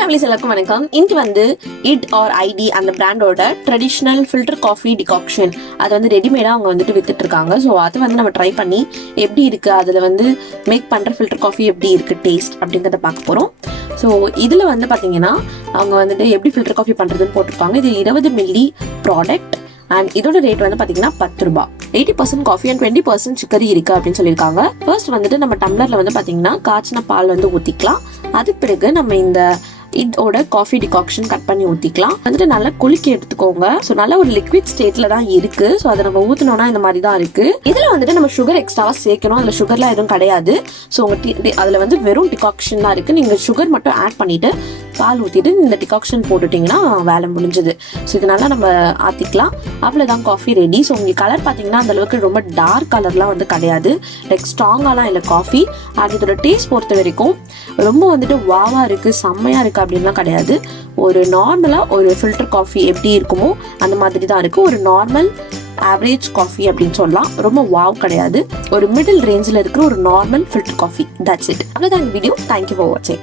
Lovelies எல்லாருக்கும் வணக்கம். இன்னைக்கு வந்து இட் ஆர் ஐடி அந்த பிராண்டோட ட்ரெடிஷ்னல் ஃபில்டர் காஃபி டிகாக்ஷன் அது வந்து ரெடிமேடாக அவங்க வந்துட்டு வித்துட்டு இருக்காங்க. ஸோ அது வந்து நம்ம ட்ரை பண்ணி எப்படி இருக்குது, அதில் வந்து மேக் பண்ணுற ஃபில்டர் காஃபி எப்படி இருக்குது டேஸ்ட் அப்படிங்கிறத பார்க்க போகிறோம். ஸோ இதில் வந்து பார்த்தீங்கன்னா அவங்க வந்துட்டு எப்படி ஃபில்டர் காஃபி பண்ணுறதுன்னு போட்டிருப்பாங்க. இது 20 மில்லி ப்ராடக்ட் அண்ட் இதோட ரேட் வந்து பார்த்தீங்கன்னா 10 ரூபாய். 80% காஃபி அண்ட் 20% சிக்கரி இருக்கு அப்படின்னு சொல்லியிருக்காங்க. ஃபர்ஸ்ட் வந்துட்டு நம்ம டம்ளர்ல வந்து பார்த்தீங்கன்னா காய்ச்சின பால் வந்து ஊற்றிக்கலாம். அதுக்கு பிறகு நம்ம இந்த இதோட காஃபி டிகாக்ஷன் கட் பண்ணி ஊற்றிக்கலாம். வந்துட்டு நல்லா குலுக்கி எடுத்துக்கோங்க. ஸோ நல்ல ஒரு லிக்விட் ஸ்டேட்ல தான் இருக்கு. ஸோ அதை நம்ம ஊற்றினோம்னா இந்த மாதிரி தான் இருக்கு. இதில் வந்துட்டு நம்ம சுகர் எக்ஸ்ட்ராவாக சேர்க்கணும். அதில் சுகர்லாம் எதுவும் கிடையாது. ஸோ உங்கள் அதில் வந்து வெறும் டிகாக்ஷன் தான் இருக்கு. நீங்கள் சுகர் மட்டும் ஆட் பண்ணிட்டு பால் ஊற்றிட்டு இந்த டிகாக்ஷன் போட்டுட்டிங்கன்னா வேலை முடிஞ்சது. ஸோ இது நல்லா நம்ம ஆற்றிக்கலாம். அவ்வளோதான், காஃபி ரெடி. ஸோ உங்களுக்கு கலர் பார்த்தீங்கன்னா அந்த அளவுக்கு ரொம்ப டார்க் கலர்லாம் வந்து கிடையாது. லைக் ஸ்ட்ராங்காலாம் இல்லை காஃபி. அண்ட் இதோட டேஸ்ட் பொறுத்த வரைக்கும் ரொம்ப வந்துட்டு வாவாக இருக்குது, செம்மையாக இருக்குது அப்படின்லாம் கிடையாது. ஒரு நார்மலாக ஒரு ஃபில்டர் காஃபி எப்படி இருக்குமோ அந்த மாதிரி தான் இருக்குது. ஒரு நார்மல் ஆவரேஜ் காஃபி அப்படின்னு சொல்லலாம். ரொம்ப வாவ் கிடையாது. ஒரு மிடில் ரேஞ்சில் இருக்கிற ஒரு normal filter coffee. That's it. அவ்வளோதான் இந்த வீடியோ. தேங்க்யூ ஃபார் வாட்சிங்.